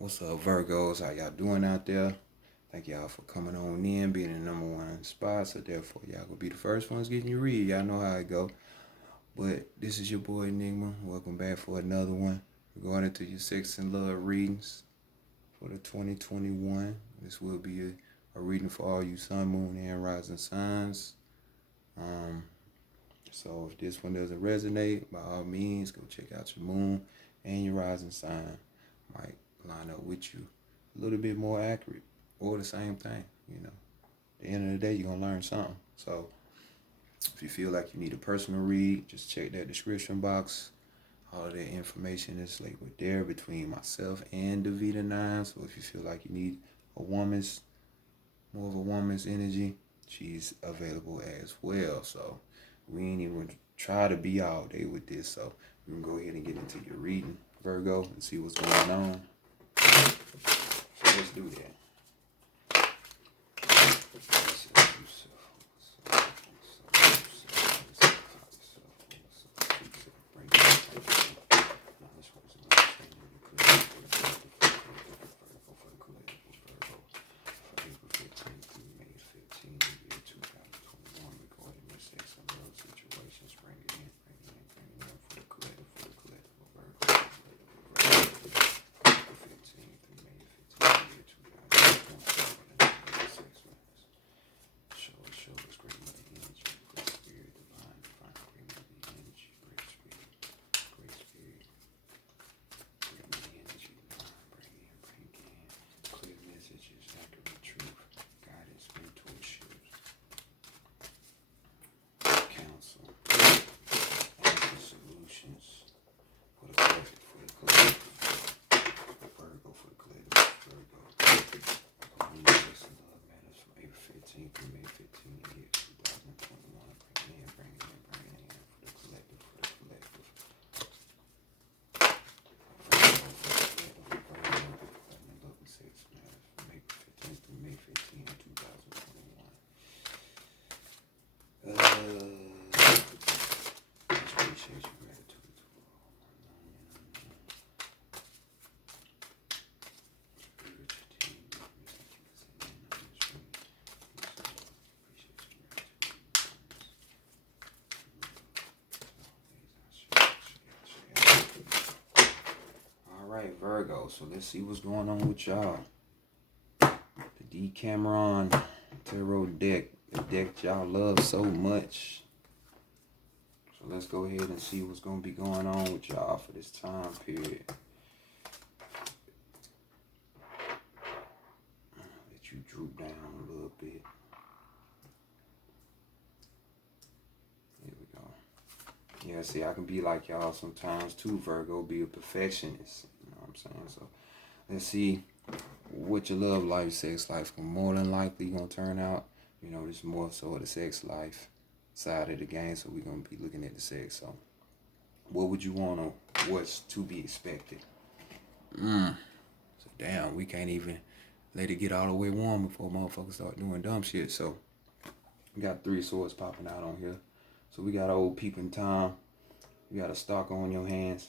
What's up, Virgos? How y'all doing out there? Thank y'all for coming on in, being in the #1 spot. So therefore, y'all gonna be the first ones getting your read. Y'all know how it go. But this is your boy Enigma. Welcome back for another one. We're going into your sex and love readings for the 2021. This will be a reading for all you sun, moon, and rising signs. So if this one doesn't resonate, by all means, go check out your moon and your rising sign. Might line up with you a little bit more accurate or the same thing. At the end of the day, you're going to learn something. So if you feel like you need a personal read, just check that description box. All of that information is labeled there between myself and Davita 9. So if you feel like you need more of a woman's energy, she's available as well. So we ain't even try to be all day with this. So we can go ahead and get into your reading, Virgo, and see what's going on. So let's do that. Virgo, so let's see what's going on with y'all. The Decameron Tarot deck, the deck y'all love so much. So let's go ahead and see what's going to be going on with y'all for this time period. Let you droop down a little bit. Here we go. Yeah, see, I can be like y'all sometimes too, Virgo, be a perfectionist. You know what I'm saying? So let's see what your love life, sex life, more than likely going to turn out. This is more so the sex life side of the game, so we're going to be looking at the sex. So what would you want on what's to be expected? So damn, we can't even let it get all the way warm before motherfuckers start doing dumb shit. So we got 3 swords popping out on here. So we got old peeping Tom. You got a stalk on your hands.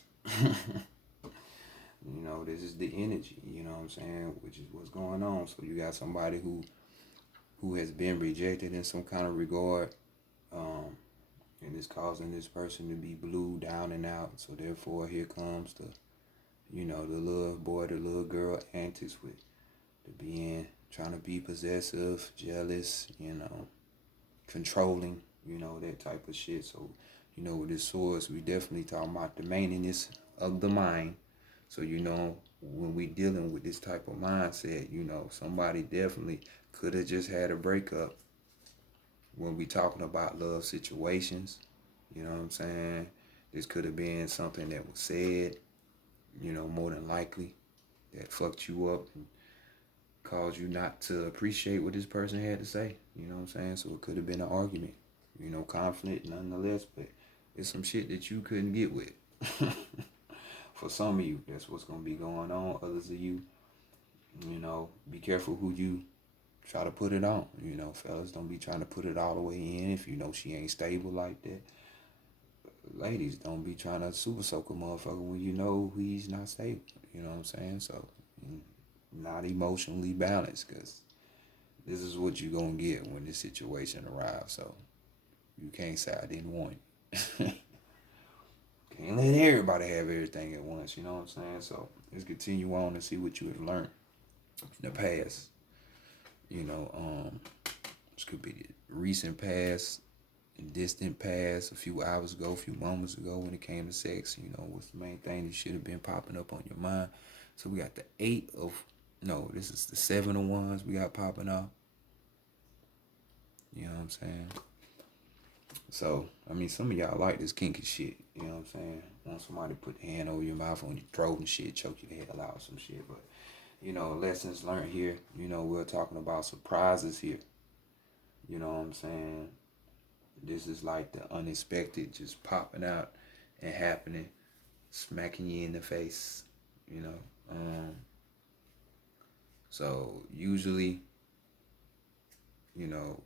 This is the energy, you know what I'm saying, which is what's going on. So you got somebody who has been rejected in some kind of regard, and it's causing this person to be blue, down and out. So therefore, here comes the little boy, the little girl antics with the trying to be possessive, jealous, controlling, that type of shit. So, with this swords, we definitely talking about the maininess of the mind. So, when we dealing with this type of mindset, somebody definitely could have just had a breakup. When we talking about love situations, you know what I'm saying? This could have been something that was said, more than likely, that fucked you up and caused you not to appreciate what this person had to say. You know what I'm saying? So it could have been an argument, conflict nonetheless, but it's some shit that you couldn't get with. For some of you, that's what's going to be going on. Others of you, be careful who you try to put it on. Fellas, don't be trying to put it all the way in if you know she ain't stable like that. Ladies, don't be trying to super soak a motherfucker when you know he's not stable. You know what I'm saying? So not emotionally balanced, because this is what you're going to get when this situation arrives. So you can't say I didn't want it. Can't let everybody have everything at once, you know what I'm saying? So let's continue on and see what you have learned in the past. You know, this could be the recent past, distant past, a few hours ago, a few moments ago when it came to sex. You know, what's the main thing that should have been popping up on your mind? So we got the this is the 7 of Wands we got popping up. You know what I'm saying? So, I mean, some of y'all like this kinky shit. You know what I'm saying? Want somebody to put their hand over your mouth, on your throat and shit, choke you the hell out, some shit. But, you know, lessons learned here. You know, we're talking about surprises here. You know what I'm saying? This is like the unexpected just popping out and happening, smacking you in the face, you know. So usually, you know,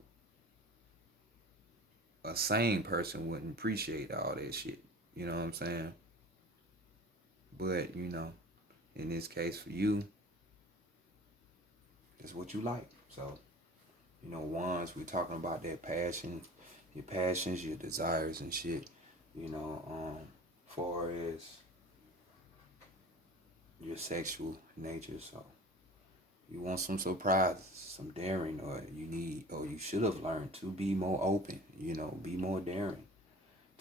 a sane person wouldn't appreciate all that shit. You know what I'm saying? But, you know, in this case for you, it's what you like. So, you know, Wands, we're talking about that passion, your passions, your desires and shit. You know, far as your sexual nature. So you want some surprises, some daring, or you should have learned to be more open, you know, be more daring,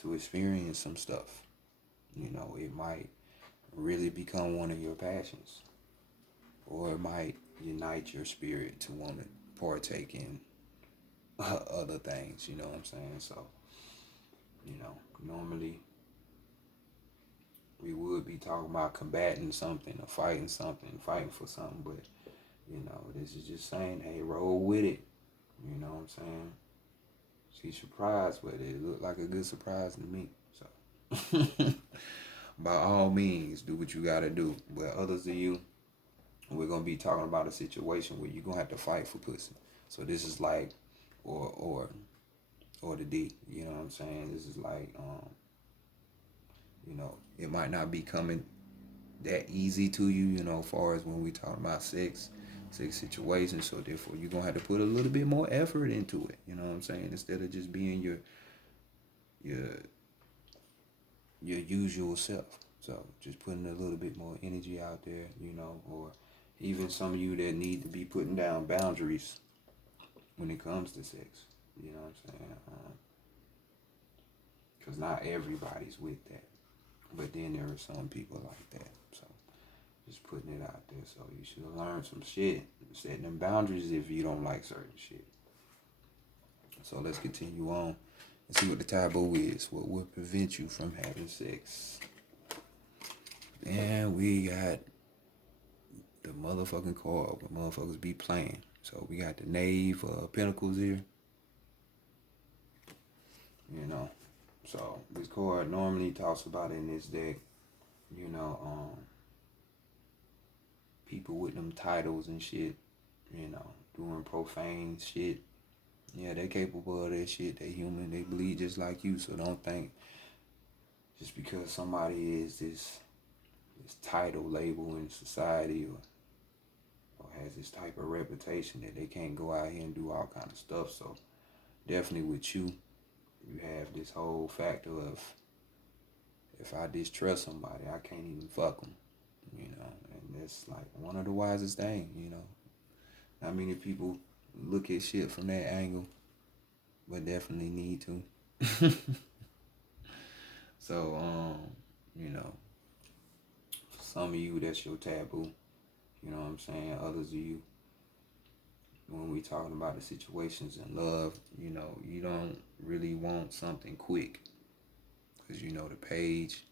to experience some stuff. You know, it might really become one of your passions, or it might unite your spirit to want to partake in other things, you know what I'm saying? So, you know, normally we would be talking about combating something or fighting for something, but, you know, this is just saying, hey, roll with it. You know what I'm saying? She's surprised, but it looked like a good surprise to me. So, by all means, do what you gotta do. But others of you, we're gonna be talking about a situation where you're gonna have to fight for pussy. So this is like, or the D. You know what I'm saying? This is like, you know, it might not be coming that easy to you, you know, as far as when we talk about sex situations. So therefore, you're gonna have to put a little bit more effort into it. You know what I'm saying? Instead of just being your usual self. So just putting a little bit more energy out there, you know, or even some of you that need to be putting down boundaries when it comes to sex. You know what I'm saying? Because not everybody's with that. But then there are some people like that. So just putting it out there. So you should have learned some shit. Setting them boundaries if you don't like certain shit. So let's continue on and see what the taboo is. What would prevent you from having sex? And we got the motherfucking card where motherfuckers be playing. So we got the Knave of Pentacles here. You know. So this card normally talks about in this deck, you know, people with them titles and shit, you know, doing profane shit. Yeah, they capable of that shit. They human. They bleed just like you. So don't think just because somebody is this title label in society or has this type of reputation that they can't go out here and do all kind of stuff. So definitely with you, you have this whole factor of, if I distrust somebody, I can't even fuck them, you know, and that's like one of the wisest things, you know. Not many people look at shit from that angle, but definitely need to. So, you know, for some of you, that's your taboo. You know what I'm saying? Others of you, when we talking about the situations in love, you know, you don't really want something quick. Because, you know, the page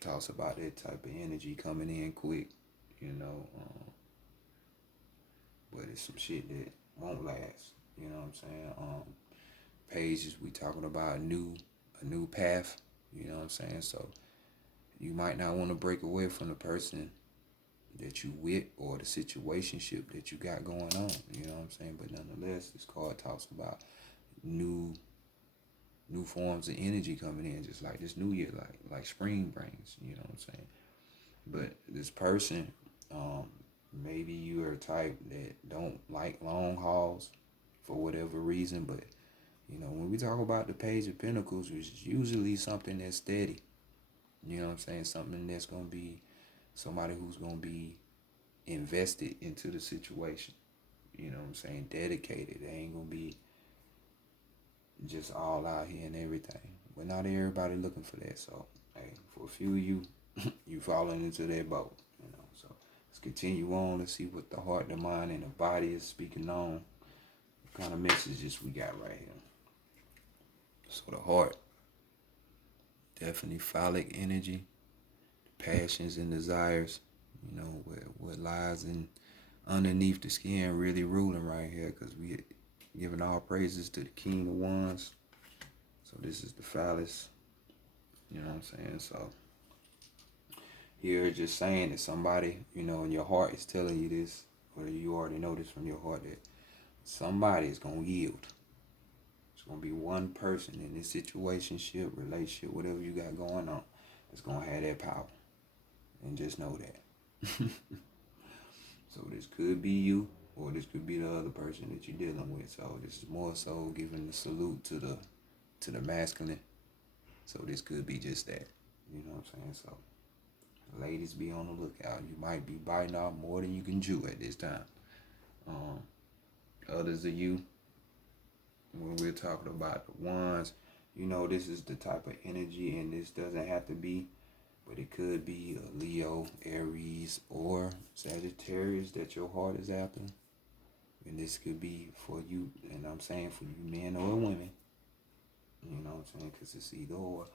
talks about that type of energy coming in quick, you know. But it's some shit that won't last. You know what I'm saying? Pages, we talking about a new path. You know what I'm saying? So you might not want to break away from the person that you with or the situationship that you got going on. You know what I'm saying? But nonetheless, this card talks about new forms of energy coming in, just like this new year, like spring brings. You know what I'm saying? But this person, Um, Maybe you are a type that don't like long hauls for whatever reason, but when we talk about the Page of Pentacles, it's usually something that's steady. You know what I'm saying? Something that's gonna be somebody who's gonna be invested into the situation. You know what I'm saying? Dedicated. They ain't gonna be just all out here and everything. But not everybody looking for that. So, hey, for a few of you, you falling into that boat. So let's continue on. Let's see what the heart, the mind, and the body is speaking on. What kind of messages we got right here. So the heart, definitely phallic energy, passions and desires. What lies in underneath the skin really ruling right here, because we giving all praises to the King of Wands. So this is the phallus. You know what I'm saying? So here just saying that somebody, in your heart is telling you this, or you already know this from your heart, that somebody is going to yield. It's going to be one person in this situationship, relationship, whatever you got going on, that's going to have that power. And just know that. So this could be you, or this could be the other person that you're dealing with. So this is more so giving the salute to the masculine. So this could be just that. You know what I'm saying? So ladies, be on the lookout. You might be biting off more than you can chew at this time. Others of you, when we're talking about the wands, this is the type of energy, and this doesn't have to be, but it could be a Leo, Aries, or Sagittarius that your heart is after. And this could be for you, and I'm saying for you men or women. You know what I'm saying? Because it's either or,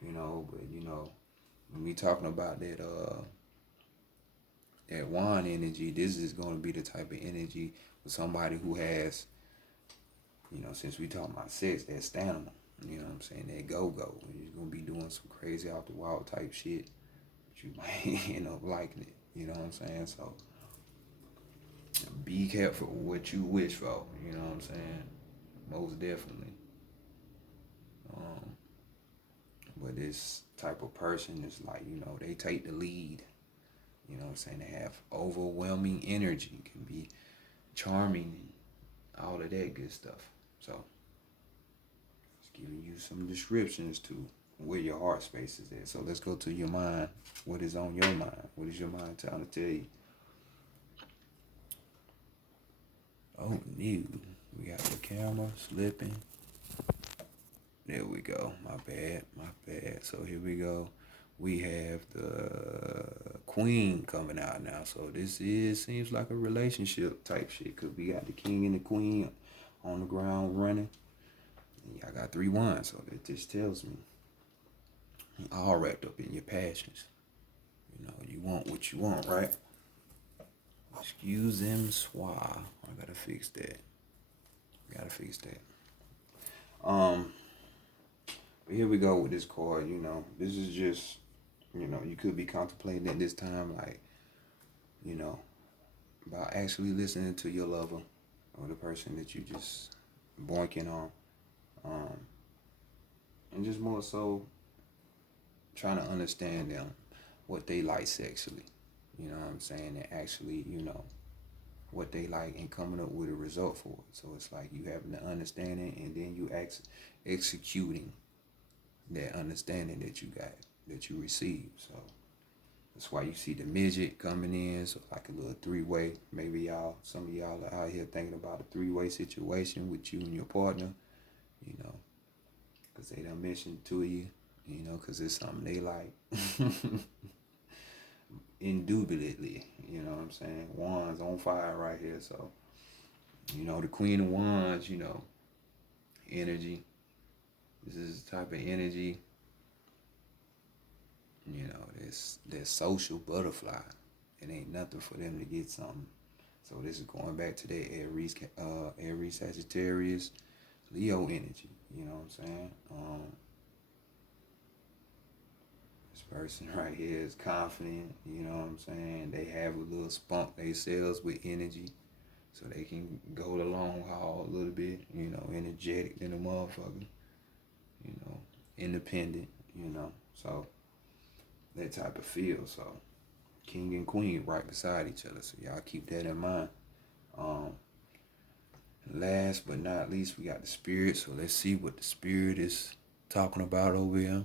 but when we talking about that wand energy, this is going to be the type of energy with somebody who has, since we talking about sex, that stamina. You know what I'm saying? That go-go. You're going to be doing some crazy off the wall type shit, but you might end up liking it. You know what I'm saying? So be careful what you wish for. You know what I'm saying? Most definitely. But this type of person is like, they take the lead. You know what I'm saying? They have overwhelming energy, can be charming, and all of that good stuff. So, it's giving you some descriptions to where your heart space is at. So let's go to your mind. What is on your mind? What is your mind trying to tell you? Oh, new. We got the camera slipping. There we go. My bad. So here we go. We have the Queen coming out now. So this seems like a relationship type shit, because we got the King and the Queen on the ground running. And y'all got 3 wands, so that just tells me all wrapped up in your passions. You want what you want, right? Excuse them, swah. I gotta fix that. But here we go with this card. This is just, you could be contemplating at this time, like, about actually listening to your lover or the person that you just boinking on, and just more so trying to understand them, what they like sexually. You know what I'm saying? And actually, what they like, and coming up with a result for it. So it's like you having the understanding, and then you executing that understanding that you got, that you received. So that's why you see the midget coming in. So like a little 3-way. Maybe some of y'all are out here thinking about a 3-way situation with you and your partner, because they done mentioned to you, because it's something they like. Indubitably, you know what I'm saying? Wands on fire right here. So, the Queen of Wands, energy. This is the type of energy, this social butterfly. It ain't nothing for them to get something. So this is going back to that Aries, Sagittarius, Leo energy. You know what I'm saying? This person right here is confident. You know what I'm saying? They have a little spunk themselves with energy, so they can go the long haul a little bit. Energetic than a motherfucker. Independent. So that type of feel. So king and queen right beside each other. So y'all keep that in mind. Last but not least, we got the spirit. So let's see what the spirit is talking about over here.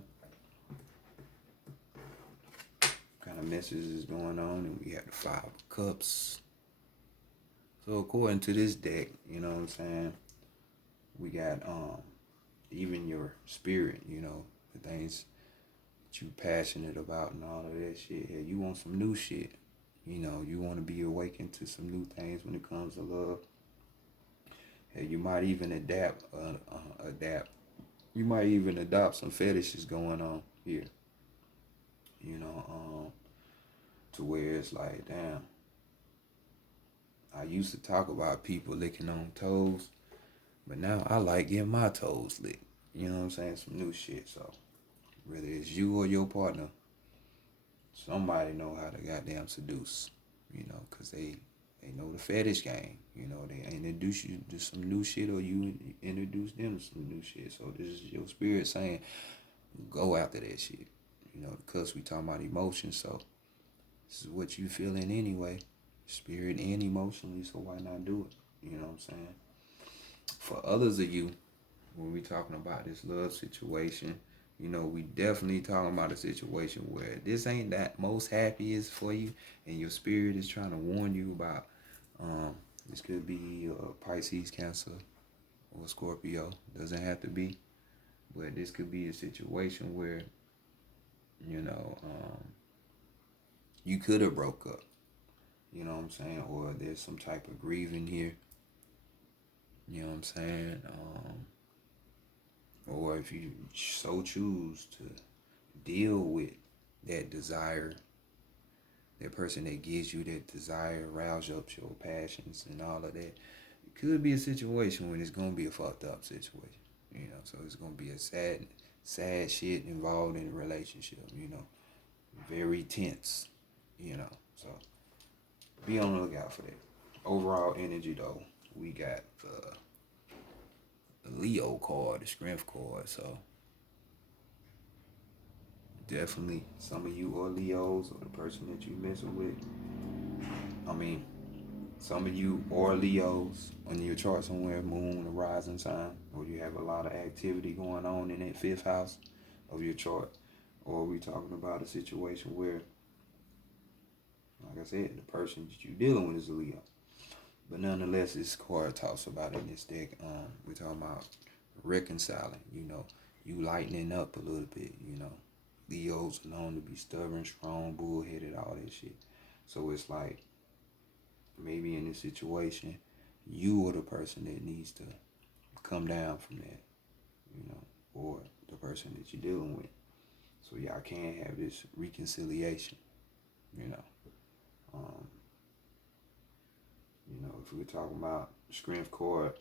What kind of messages is going on? And we have the 5 of Cups. So according to this deck, you know what I'm saying, we got even your spirit, you know, the things that you passionate about and all of that shit. Yeah, you want some new shit. You know, you want to be awakened to some new things when it comes to love. Yeah, you might even adapt. You might even adopt some fetishes going on here. You know, to where it's like, damn. I used to talk about people licking on toes, but now I like getting my toes licked. You know what I'm saying? Some new shit. So whether it's you or your partner, somebody know how to goddamn seduce. You know, because they know the fetish game. You know, they introduce you to some new shit, or you introduce them to some new shit. So this is your spirit saying, go after that shit. You know, because we talking about emotions, so this is what you feeling anyway, spirit and emotionally, so why not do it? You know what I'm saying? For others of you, when we talking about this love situation, you know, we definitely talking about a situation where this ain't that most happiest for you, and your spirit is trying to warn you about, this could be Pisces, Cancer, or Scorpio. Doesn't have to be, but this could be a situation where, you know, you could have broke up. You know what I'm saying? Or there's some type of grieving here. You know what I'm saying? Or if you so choose to deal with that desire, that person that gives you that desire, rouse up your passions and all of that, it could be a situation when it's going to be a fucked up situation. You know, so it's going to be a sad shit involved in a relationship, you know. Very tense, you know. So be on the lookout for that. Overall energy, though, we got the Leo card, the strength card. So definitely some of you are Leos, or the person that you messing with. I mean, some of you are Leos on your chart somewhere, moon, or rising sign, or you have a lot of activity going on in that 5th house of your chart. Or we talking about a situation where, like I said, the person that you're dealing with is a Leo. But nonetheless, this card talks about in this deck, we're talking about reconciling, you know, you lightening up a little bit, you know. Leos are known to be stubborn, strong, bullheaded, all that shit. So it's like, maybe in this situation, you are the person that needs to come down from that, you know, or the person that you're dealing with. So y'all can have this reconciliation, you know. You know, if we're talking about strength cord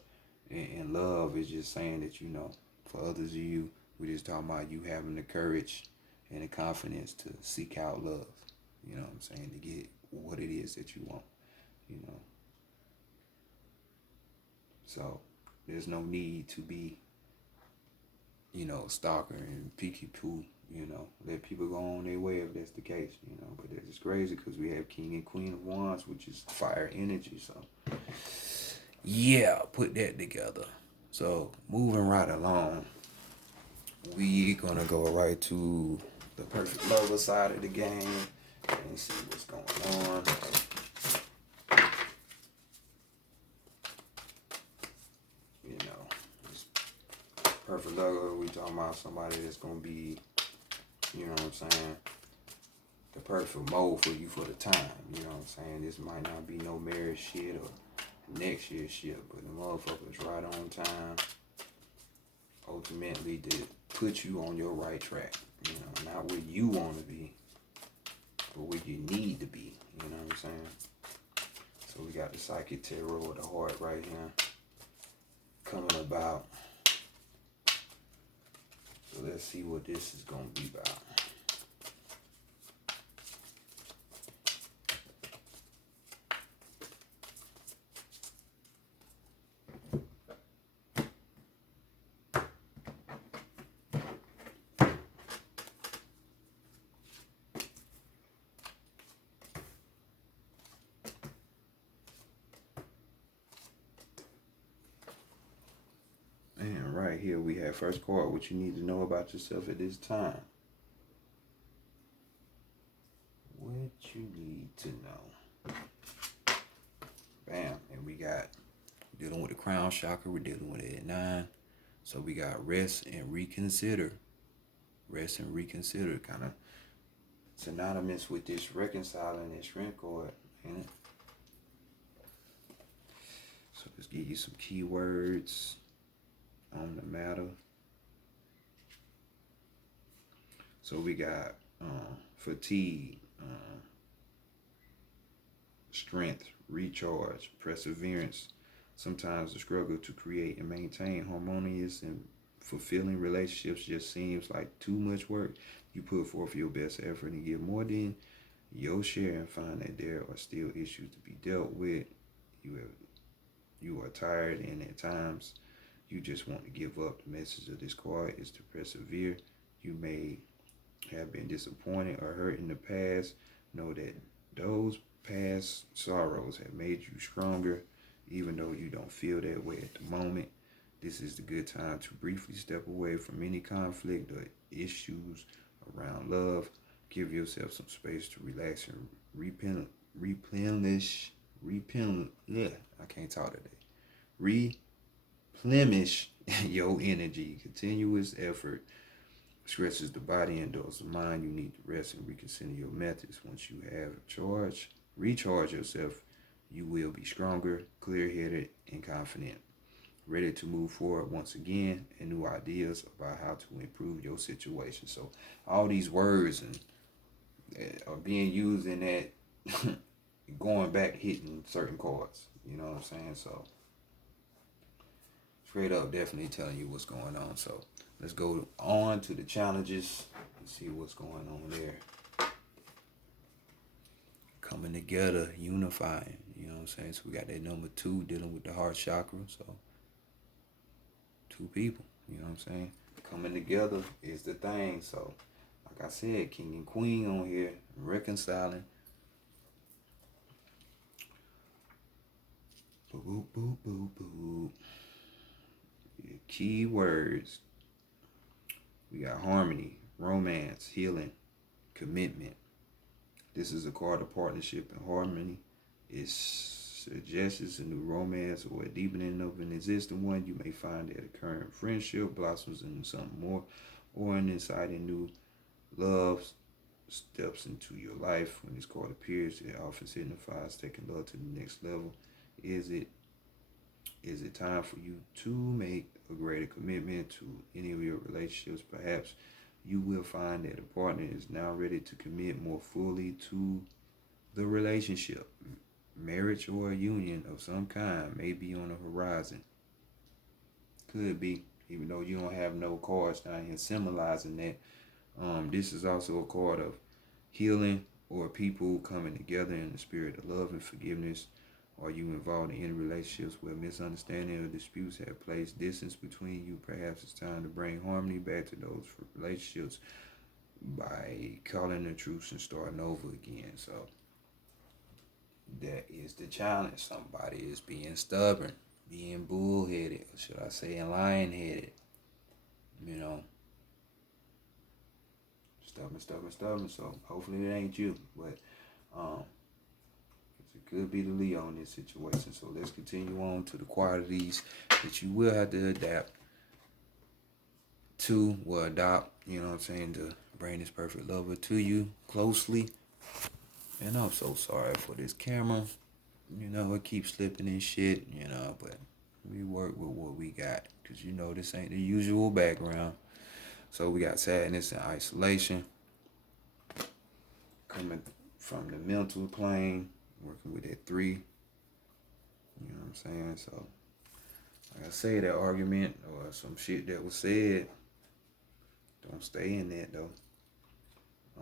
and love, is just saying that, you know, for others of you, we're just talking about you having the courage and the confidence to seek out love. You know what I'm saying? To get what it is that you want, you know. So there's no need to be, you know, stalker and peeky poo, you know. Let people go on their way if that's the case, you know. But it's crazy because we have King and Queen of Wands, which is fire energy. So yeah, put that together. So moving right along, we gonna go right to the perfect lover side of the game and see what's going on. You know, this perfect lover, we talking about somebody that's gonna be, you know what I'm saying, the perfect mold for you for the time. You know what I'm saying? This might not be no marriage shit or next year shit, but the motherfucker's right on time. Ultimately to put you on your right track. You know, not where you want to be, but where you need to be. You know what I'm saying? So we got the Psychic Tarot of the Heart right here coming about. So let's see what this is going to be about. here we have first card, what you need to know about yourself at this time. What you need to know. Bam. And we got dealing with the crown chakra. We're dealing with it at 9. So we got rest and reconsider. Rest and reconsider. Kind of synonymous with this reconciling and strength card. Ain't it? So let's give you some keywords on the matter. So we got fatigue, strength, recharge, perseverance. Sometimes the struggle to create and maintain harmonious and fulfilling relationships just seems like too much work. You put forth your best effort and give more than your share and find that there are still issues to be dealt with. You are tired, and at times you just want to give up. The message of this card is to persevere. You may have been disappointed or hurt in the past. Know that those past sorrows have made you stronger, even though you don't feel that way at the moment. This is the good time to briefly step away from any conflict or issues around love. Give yourself some space to relax and replenish. I can't talk today. Replenish your energy. Continuous effort stretches the body and dulls the mind. You need to rest and reconsider your methods. Once you have recharge yourself, you will be stronger, clear-headed, and confident, ready to move forward once again and new ideas about how to improve your situation. So all these words are being used in that going back, hitting certain cards. You know what I'm saying? So straight up, definitely telling you what's going on. So let's go on to the challenges and see what's going on there. Coming together, unifying. You know what I'm saying? So we got that number 2 dealing with the heart chakra. So 2 people. You know what I'm saying? Coming together is the thing. So like I said, king and queen on here, reconciling. Boop, boop, boop, boop. Key words. We got harmony, romance, healing, commitment. This is a card of partnership and harmony. It suggests a new romance or a deepening of an existing one. You may find that a current friendship blossoms into something more, or an exciting new love steps into your life. When this card appears, it often signifies taking love to the next level. Is it time for you to make a greater commitment to any of your relationships? Perhaps you will find that a partner is now ready to commit more fully to the relationship. Marriage or a union of some kind may be on the horizon. Could be, even though you don't have no cards down here symbolizing that. This is also a card of healing or people coming together in the spirit of love and forgiveness. Are you involved in any relationships where misunderstanding or disputes have placed distance between you? Perhaps it's time to bring harmony back to those relationships by calling a truce and starting over again. So that is the challenge. Somebody is being stubborn, being bullheaded, or should I say lion-headed. You know, stubborn. So hopefully it ain't you, but it could be the Leo in this situation. So let's continue on to the qualities that you will have to adapt to or adopt, you know what I'm saying, to bring this perfect lover to you closely. And I'm so sorry for this camera. You know, it keeps slipping and shit, you know, but we work with what we got, because you know this ain't the usual background. So we got sadness and isolation coming from the mental plane, working with that 3. You know what I'm saying? So like I say, that argument or some shit that was said, don't stay in that though.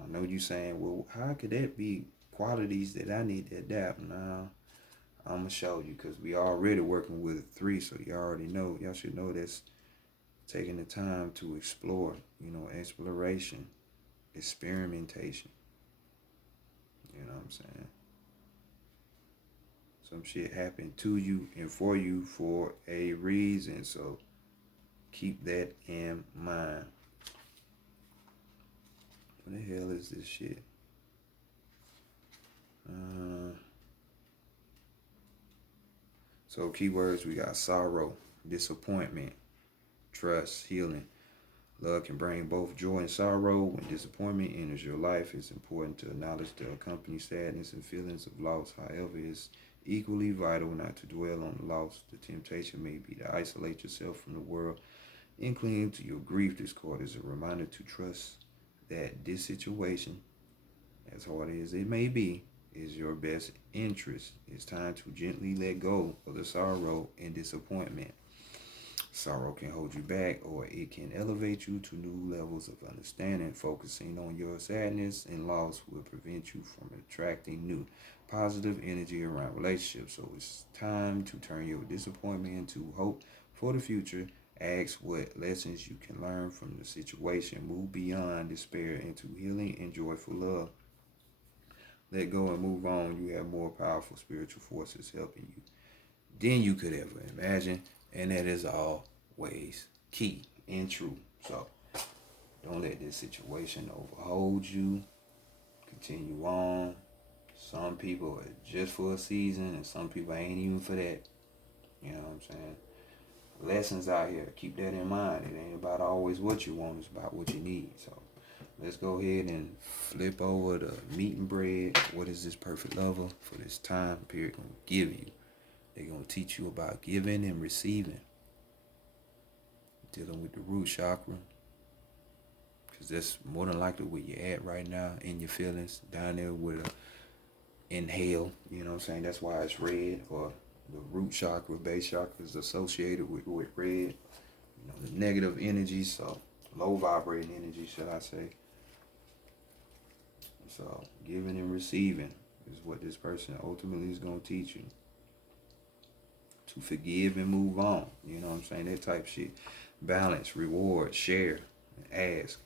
I know you saying, well, how could that be qualities that I need to adapt? Now I'm gonna show you, because we already working with a 3, so you already know. Y'all should know that's taking the time to explore, you know, exploration, experimentation. You know what I'm saying? Some shit happened to you and for you for a reason. So Keep that in mind. What the hell is this shit? So keywords, we got sorrow, disappointment, trust, healing. Love can bring both joy and sorrow. When disappointment enters your life, it's important to acknowledge the accompanying sadness and feelings of loss. However, it's equally vital not to dwell on the loss. The temptation may be to isolate yourself from the world and cling to your grief. This card is a reminder to trust that this situation, as hard as it may be, is your best interest. It's time to gently let go of the sorrow and disappointment. Sorrow can hold you back, or it can elevate you to new levels of understanding. Focusing on your sadness and loss will prevent you from attracting new positive energy around relationships. So it's time to turn your disappointment into hope for the future. Ask what lessons you can learn from the situation. Move beyond despair into healing and joyful love. Let go and move on. You have more powerful spiritual forces helping you than you could ever imagine. And that is always key and true. So don't let this situation overhold you. Continue on. Some people are just for a season, and some people ain't even for that. You know what I'm saying? Lessons out here. Keep that in mind. It ain't about always what you want. It's about what you need. So let's go ahead and flip over the meat and bread. What is this perfect lover for this time period going to give you? They're going to teach you about giving and receiving. Dealing with the root chakra. Because that's more than likely where you're at right now in your feelings. Down there with a inhale. You know what I'm saying? That's why it's red. Or the root chakra, base chakra is associated with red. You know, the negative energy. So low vibrating energy, should I say. So giving and receiving is what this person ultimately is going to teach you. To forgive and move on. You know what I'm saying? That type of shit. Balance, reward, share, and ask.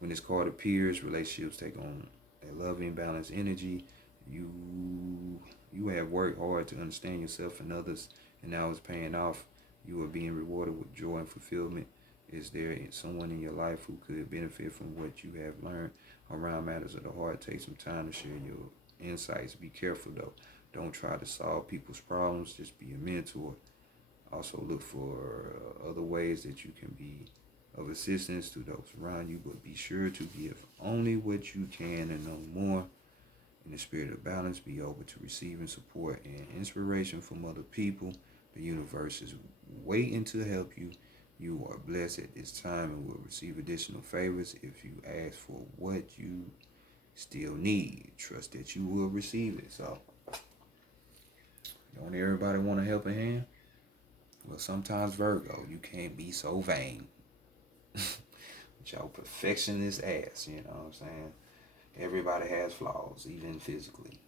When this card appears, relationships take on a loving, balanced energy. You have worked hard to understand yourself and others, and now it's paying off. You are being rewarded with joy and fulfillment. Is there someone in your life who could benefit from what you have learned around matters of the heart? Take some time to share your insights. Be careful though. Don't try to solve people's problems. Just be a mentor. Also look for other ways that you can be of assistance to those around you, but be sure to give only what you can and no more. In the spirit of balance, be open to receiving support and inspiration from other people. The universe is waiting to help you. You are blessed at this time and will receive additional favors if you ask for what you still need. Trust that you will receive it. So, don't everybody want a helping hand? Well, sometimes, Virgo, you can't be so vain. With your perfectionist ass, you know what I'm saying? Everybody has flaws, even physically.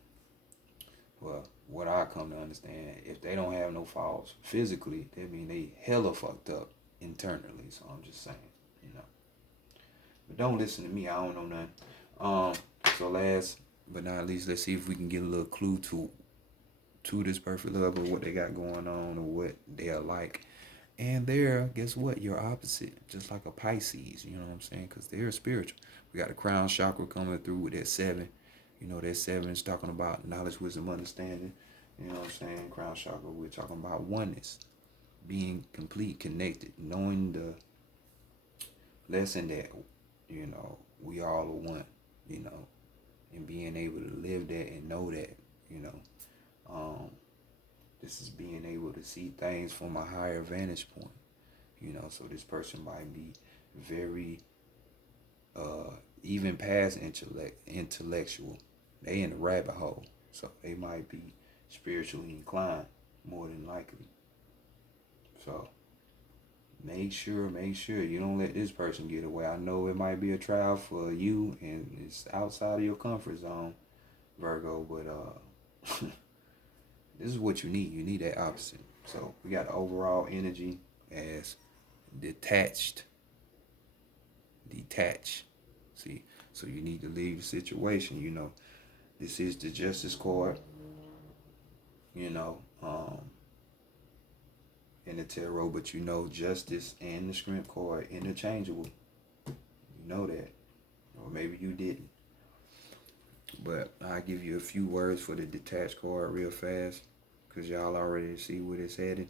Well, what I come to understand, if they don't have no flaws physically, that mean they hella fucked up internally. So I'm just saying, you know. But don't listen to me. I don't know nothing. So last but not least, let's see if we can get a little clue to this perfect love, or what they got going on, or what they're like. And they're, guess what? You're opposite, just like a Pisces. You know what I'm saying? Because they're spiritual. We got the crown chakra coming through with that 7. You know, that 7 is talking about knowledge, wisdom, understanding. You know what I'm saying? Crown chakra, we're talking about oneness, being complete, connected, knowing the lesson that, you know, we all are one, you know, and being able to live that and know that, you know. This is being able to see things from a higher vantage point, you know. So this person might be very, even past intellectual. They in the rabbit hole, so they might be spiritually inclined more than likely. So make sure you don't let this person get away. I know it might be a trial for you, and it's outside of your comfort zone, Virgo, but this is what you need. You need that opposite. So we got the overall energy as detach. See, so you need to leave the situation. You know, this is the Justice card. You know, in the tarot, but you know justice and the strength card interchangeable. You know that. Or maybe you didn't. But I'll give you a few words for the detached card real fast, because y'all already see what it's headed.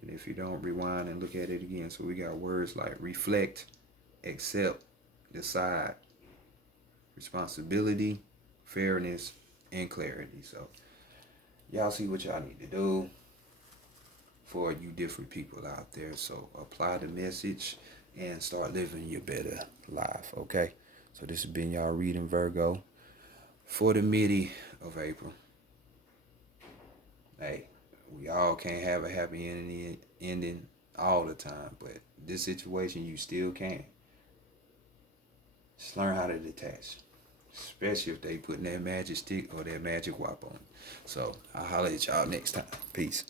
And if you don't, rewind and look at it again. So we got words like reflect, accept, decide, responsibility, fairness, and clarity. So y'all see what y'all need to do for you different people out there. So apply the message and start living your better life, okay? So this has been y'all reading Virgo for the middle of April. Hey, we all can't have a happy ending all the time, but this situation you still can. Just learn how to detach, especially if they putting that magic stick or that magic wop on. So I'll holler at y'all next time. Peace.